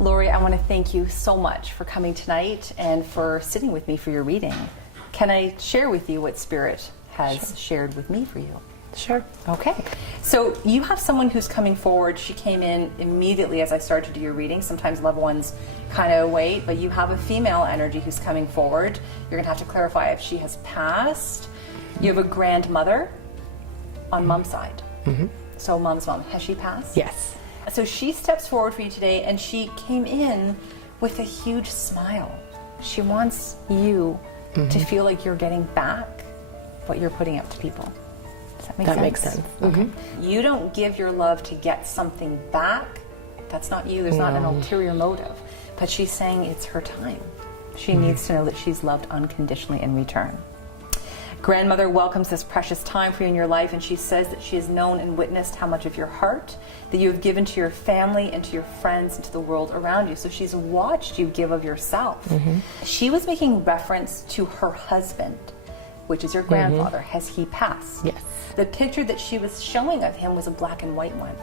Lori, I want to thank you so much for coming tonight and for sitting with me for your reading. Can I share with you what Spirit has shared with me for you? Sure. Okay. So you have someone who's coming forward. She came in immediately as I started to do your reading. Sometimes loved ones kind of wait, but you have a female energy who's coming forward. You're going to have to clarify if she has passed. You have a grandmother on mom's side. Mm-hmm. So mom's mom. Has she passed? Yes. So she steps forward for you today, and she came in with a huge smile. She wants you to feel like you're getting back what you're putting out to people. Does that make sense? That makes sense. Okay. You don't give your love to get something back. That's not you. There's not an ulterior motive. But she's saying it's her time. She needs to know that she's loved unconditionally in return. Grandmother welcomes this precious time for you in your life, and she says that she has known and witnessed how much of your heart that you have given to your family and to your friends and to the world around you. So she's watched you give of yourself. She was making reference to her husband, which is your grandfather. Has he passed? Yes. The picture that she was showing of him was a black and white one.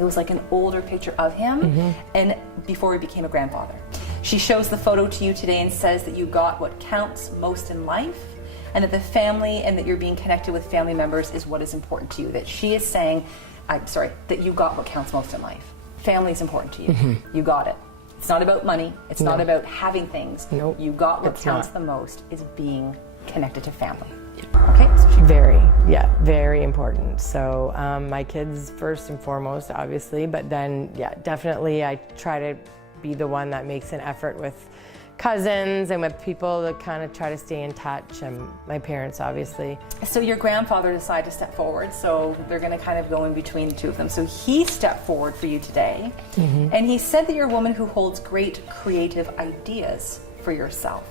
It was like an older picture of him and before he became a grandfather. She shows the photo to you today and says that you got what counts most in life, and that the family and that you're being connected with family members is what is important to you. That she is saying, that you got what counts most in life. Family is important to you. You got it. It's not about money. It's not about having things. Nope. You got what It's counts not. the most is being connected to family. Okay? So she Very important. So my kids first and foremost, obviously, but then, definitely I try to be the one that makes an effort with cousins and with people that kind of try to stay in touch, and my parents, obviously. So your grandfather decided to step forward, so they're going to kind of go in between the two of them. So he stepped forward for you today, and he said that you're a woman who holds great creative ideas for yourself.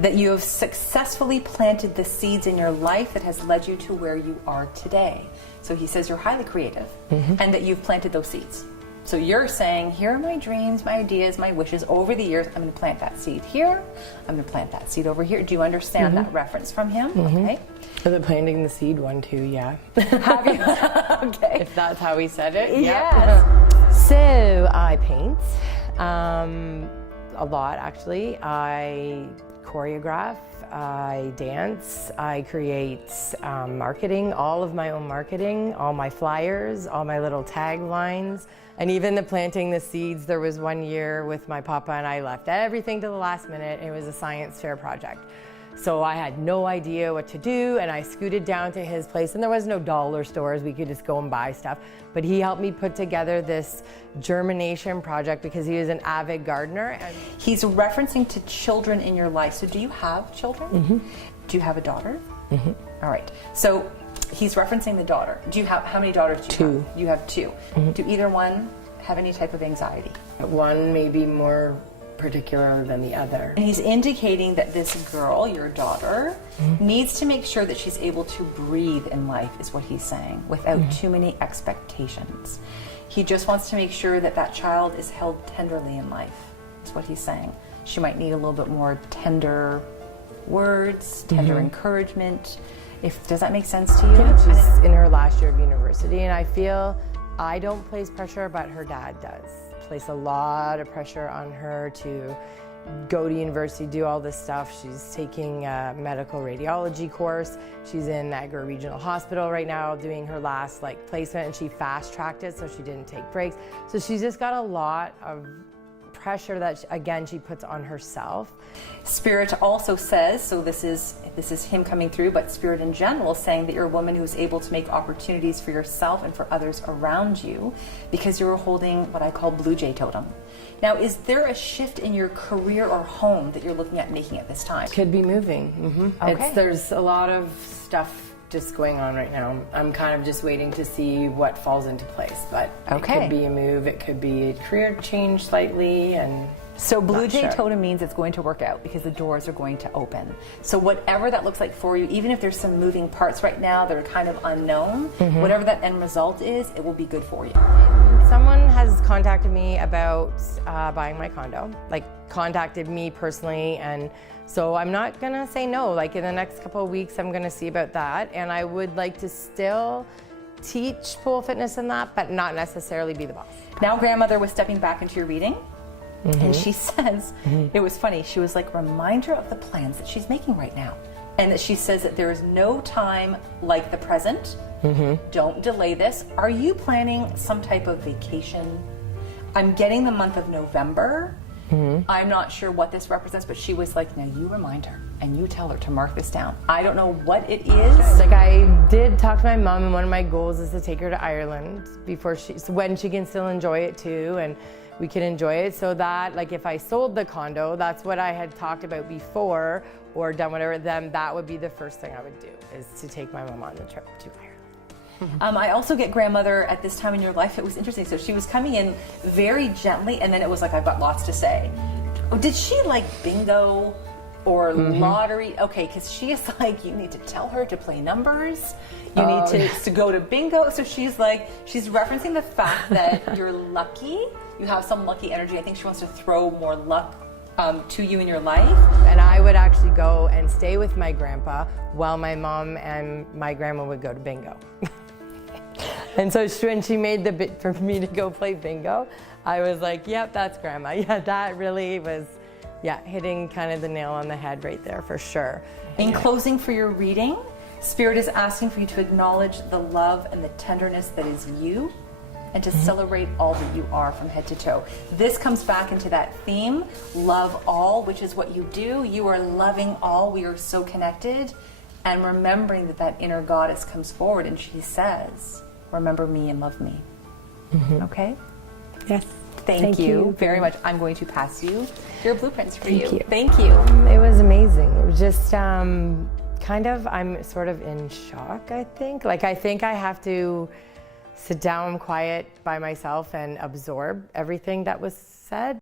That you have successfully planted the seeds in your life that has led you to where you are today. So he says you're highly creative, and that you've planted those seeds. So you're saying, here are my dreams, my ideas, my wishes. Over the years, I'm going to plant that seed here. I'm going to plant that seed over here. Do you understand that reference from him? Okay. The planting the seed one too, yeah. Have you? Okay. If that's how he said it. Yes. So I paint a lot, actually. I choreograph, I dance, I create marketing, all of my own marketing, all my flyers, all my little taglines, and even the planting the seeds. There was one year with my papa and I left everything to the last minute. It was a science fair project. So I had no idea what to do, and I scooted down to his place, and there was no dollar stores. We could just go and buy stuff. But he helped me put together this germination project because he was an avid gardener. And he's referencing to children in your life. So do you have children? Do you have a daughter? All right. So he's referencing the daughter. Do you have, how many daughters do you have? You have two. Do either one have any type of anxiety? One may be more particular than the other. And he's indicating that this girl, your daughter, needs to make sure that she's able to breathe in life, is what he's saying, without too many expectations. He just wants to make sure that that child is held tenderly in life. That's what he's saying. She might need a little bit more tender words, tender encouragement. Does that make sense to you? Yeah, she's in her last year of university, and I feel I don't place pressure, but her dad does. Place a lot of pressure on her to go to university, do all this stuff. She's taking a medical radiology course. She's in Niagara Regional Hospital right now doing her last placement, and she fast-tracked it so she didn't take breaks. So she's just got a lot of pressure that again she puts on herself. Spirit also says, so this is him coming through, but Spirit in general saying that you're a woman who's able to make opportunities for yourself and for others around you because you're holding what I call blue jay totem. Now, is there a shift in your career or home that you're looking at making at this time? Could be moving. Okay. There's a lot of stuff just going on right now. I'm kind of just waiting to see what falls into place, but it could be a move, it could be a career change slightly, and so blue jay totem means it's going to work out because the doors are going to open. So whatever that looks like for you, even if there's some moving parts right now that are kind of unknown, whatever that end result is, it will be good for you. Someone has contacted me about buying my condo, contacted me personally, and so I'm not gonna say no. In the next couple of weeks, I'm gonna see about that, and I would like to still teach pole fitness and that, but not necessarily be the boss. Now grandmother was stepping back into your reading. And she says, it was funny, she was like, remind her of the plans that she's making right now. And that she says that there is no time like the present. Don't delay this. Are you planning some type of vacation? I'm getting the month of November. I'm not sure what this represents, but she was like, now you remind her and you tell her to mark this down. I don't know what it is. Like, I did talk to my mom, and one of my goals is to take her to Ireland when she can still enjoy it too, and we can enjoy it. So that, like, if I sold the condo, that's what I had talked about before, or done whatever, then that would be the first thing I would do, is to take my mom on the trip to Ireland. I also get grandmother at this time in your life. It was interesting. So she was coming in very gently, and then it was like, I've got lots to say. Did she like bingo or lottery? Okay, because she is like, you need to tell her to play numbers. You need to go to bingo. So she's like, she's referencing the fact that you're lucky. You have some lucky energy. I think she wants to throw more luck to you in your life. And I would actually go and stay with my grandpa while my mom and my grandma would go to bingo. And so when she made the bit for me to go play bingo, I was like, yep, that's grandma. Yeah, that really was, hitting kind of the nail on the head right there for sure. In closing for your reading, Spirit is asking for you to acknowledge the love and the tenderness that is you, and to celebrate all that you are from head to toe. This comes back into that theme, love all, which is what you do. You are loving all. We are so connected. And remembering that inner goddess comes forward and she says, remember me and love me. Okay? Yes. Thank you very much. I'm going to pass you your blueprints for you. Thank you. It was amazing. It was just I'm sort of in shock, I think. Like, I think I have to sit down quiet by myself and absorb everything that was said.